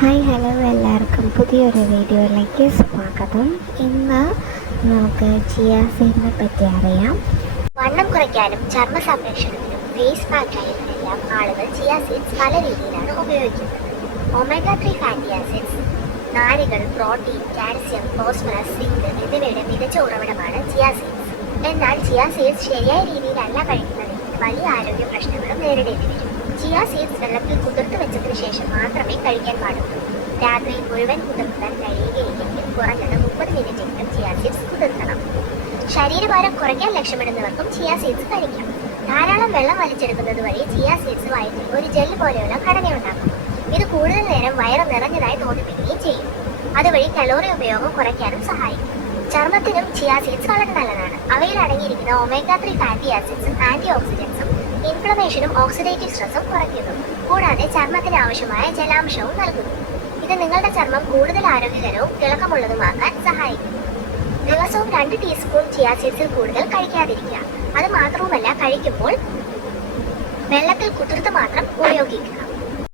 Hi hello എല്ലാവർക്കും പുതിയൊരു വീഡിയോയിലേക്ക് സ്വാഗതം. ഇന്ന് നമുക്ക് ചിയാ സീഡിനെ പറ്റി അറിയാം. വണ്ണം കുറയ്ക്കാനും ചർമ്മ സംരക്ഷണത്തിനും ഫേസ് പാക്കായും എല്ലാം ആളുകൾ ചിയാ സീഡ്സ് പല രീതിയിലാണ് ഉപയോഗിക്കുന്നത്. ഒമേഗ 3 ഫാറ്റി ആസിഡ്സ്, നാരുകൾ, പ്രോട്ടീൻ, കാൽസ്യം, ഫോസ്ഫറസ്, സിങ്ക് എന്നിവയുടെ മികച്ച ഉറവിടമാണ് ചിയാ സീഡ്സ്. എന്നാൽ ചിയാ സീഡ്സ് ശരിയായ രീതിയിലല്ല കഴിക്കുന്നതെങ്കിൽ വലിയ ആരോഗ്യ പ്രശ്നങ്ങളും നേരിടേണ്ടി വരും. ചിയാ സീഡ്സ് വെള്ളത്തിൽ കുതിർത്ത് വെച്ചതിന് ശേഷം മാത്രമേ കഴിക്കാൻ പാടുള്ളൂ. രാത്രി മുഴുവൻ കുതിർത്താൻ കഴിയുകയില്ലെങ്കിൽ കുറഞ്ഞത് 30 മിനിറ്റെങ്കിലും ചിയാ സീഡ്സ് കുതിർത്തണം. ശരീരഭാരം കുറയ്ക്കാൻ ലക്ഷ്യമിടുന്നവർക്കും ചിയാ സീഡ്സ് കഴിക്കാം. ധാരാളം വെള്ളം വലിച്ചെടുക്കുന്നത് വഴി ചിയാ സീഡ്സ് വയറ്റിൽ ഒരു ജെല്ല് പോലെയുള്ള ഘടനയുണ്ടാക്കും. ഇത് കൂടുതൽ നേരം വയറ് നിറഞ്ഞതായി തോന്നിപ്പിക്കുകയും ചെയ്യും. അതുവഴി കലോറി ഉപയോഗം കുറയ്ക്കാനും സഹായിക്കും. ചർമ്മത്തിനും ചിയാ സീഡ്സ് വളരെ നല്ലതാണ്. അവയിൽ അടങ്ങിയിരിക്കുന്ന ഒമേഗ 3 ഫാറ്റി ആസിഡ്സും ആന്റി ഓക്സിഡൻസും ഇൻഫ്ലമേഷനും ഓക്സിഡേറ്റീവ് സ്ട്രെസ്സും കുറയ്ക്കുന്നു. കൂടാതെ ചർമ്മത്തിന് ആവശ്യമായ ജലാംശവും നൽകുന്നു. ഇത് നിങ്ങളുടെ ചർമ്മം കൂടുതൽ ആരോഗ്യകരവും തിളക്കമുള്ളതുമാക്കാൻ സഹായിക്കുന്നു. ദിവസവും 2 ടീസ്പൂൺ ചിയാ സീഡ്സിൽ കൂടുതൽ കഴിക്കാതിരിക്കുക. അത് മാത്രവുമല്ല, കഴിക്കുമ്പോൾ വെള്ളത്തിൽ കുതിർത്ത് മാത്രം ഉപയോഗിക്കുക.